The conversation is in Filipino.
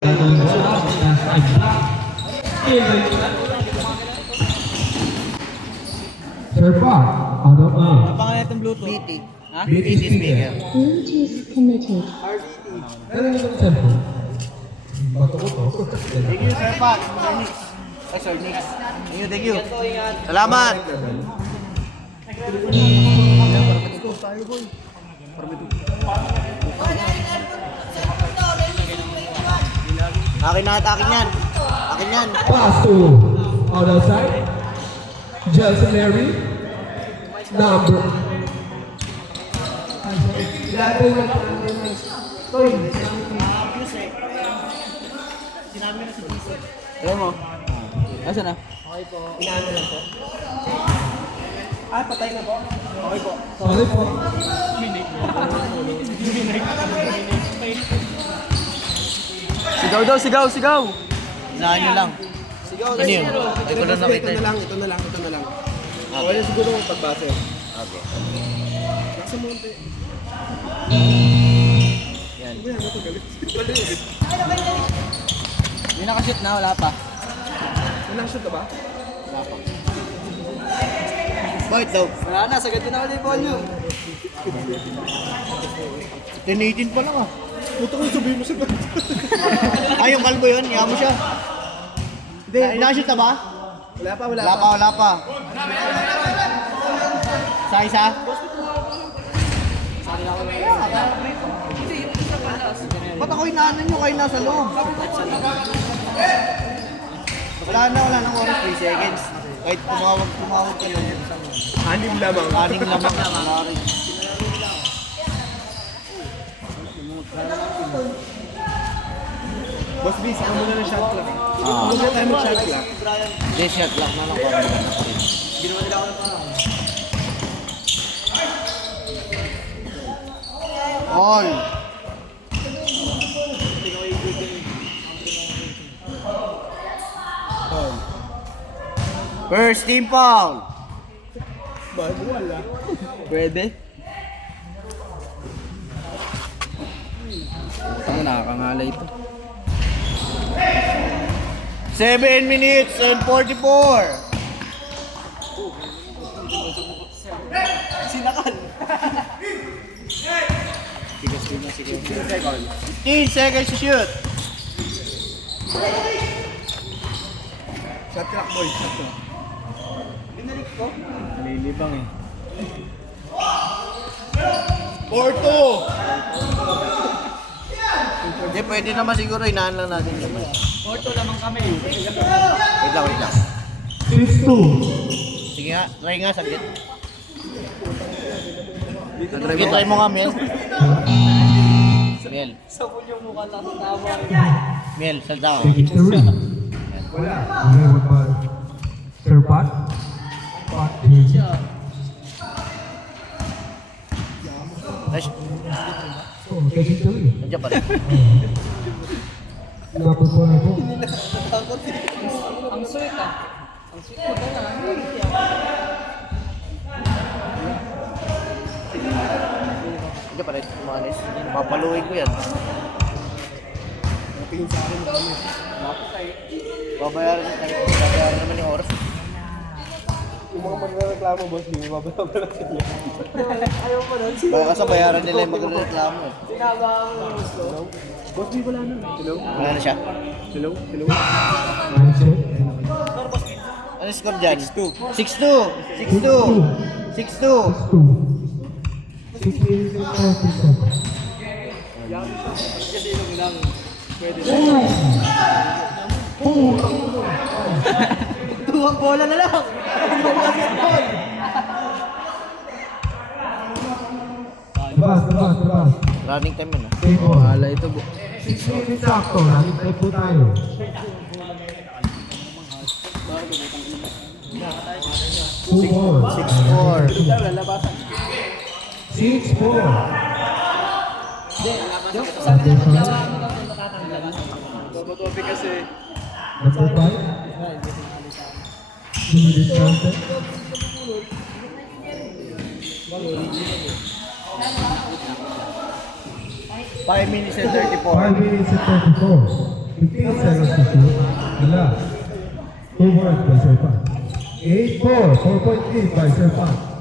Serpa, ano ba? Ang pangalan itong Bluetooth? BT. Ha? BT speaker. Bluetooth connected. Ano yung cellphone? Bato ko to. Thank you, Sir Pat. Sir Nix. Ay, Sir Nix. Thank you. Salamat. Akin na at akin yan. Akin yan. Pass to other side. Jelson Mary. Number. Alam mo? Asa na? Okay po. Inaano lang po. Ah, patay na po? Okay po. Sorry po. Sigaw daw, sigaw, sigaw! Inahan nyo lang. Sigaw Ano yun? Ay, ko lang nakita Ito yun. na lang. Okay na siguro kung pagbase. Okay. Nasa monte. Yan. Ano yan? Ito galit. Hindi nakashoot na, wala pa. May nakashoot na ba? Bakit daw? Wala na, sagad na ulit yung volume. 10-18 pa lang ah. Puto ko sabihin mo sa galit. Ay, yung kalbo yun. Iyan mo siya. Hindi. Ay, nakashoot na ba? Wala pa. Wala pa. Isa? Ba't ako inaanan nyo kayo nasa loob? Wala na oras, 3 seconds. Kahit tumawag ka lang. Anim lamang. Aning lamang. Wala rin. Boss B, saka muna ng shot clock. Muna tayo mag-shot clock. Hindi, shot lang na lang. All. First team foul. Bago wala. Pwede. Ang nakakangalay ito. 7 minutes and 44. Sinakal. 15 seconds to shoot. Shot clock, boy. Shot clock. Nalilibang eh. 4-2. Hindi, pwede naman siguro. Inaan lang natin naman. Porto lamang kami. Wait lang. 6-2. Sige nga, try nga, saglit. Sige, try mo nga, Mel. Mel, Sabon yung mukha natin tama. Mel, salta ko. Take it to ring. Wala. Okay, what about Serpa? Pat. Nice. Oh, take it to ring. Nandiyan pa rin. Number 4 na po. Ang sweet ah. Ang sweet mo na lang. Nandiyan pa rin. Umalis. Papaluin ko yan. Tingin sa akin. Babayaran naman yung oras. Yung mga magreklamo, boss B, mababa lang sa inyo. Ayaw mo nun. Baka kasi bayaran nila yung magreklamo eh. Sinaba ang gusto. Boss B, wala na. Hello? Wala na siya. Hello? Mindset. Ano score dyan? 6-2. 6-2. 6-2. 6 minutes and 40 seconds. Kasi yung lang. Pwede na. Tuwang bola na lang. Labas. Running time yun ah. Take ball. Wala ito. 6 minutes sakto. Nalipay po tayo. 6-4. 6-4. Bobotopi kasi. Number 5. 2 minutes counted. 5 minutes and 34. 5 minutes and 34. 15 seconds to shoot. Wala. 2 points by Sir Pat. 8-4. 4.8 by Sir Pat.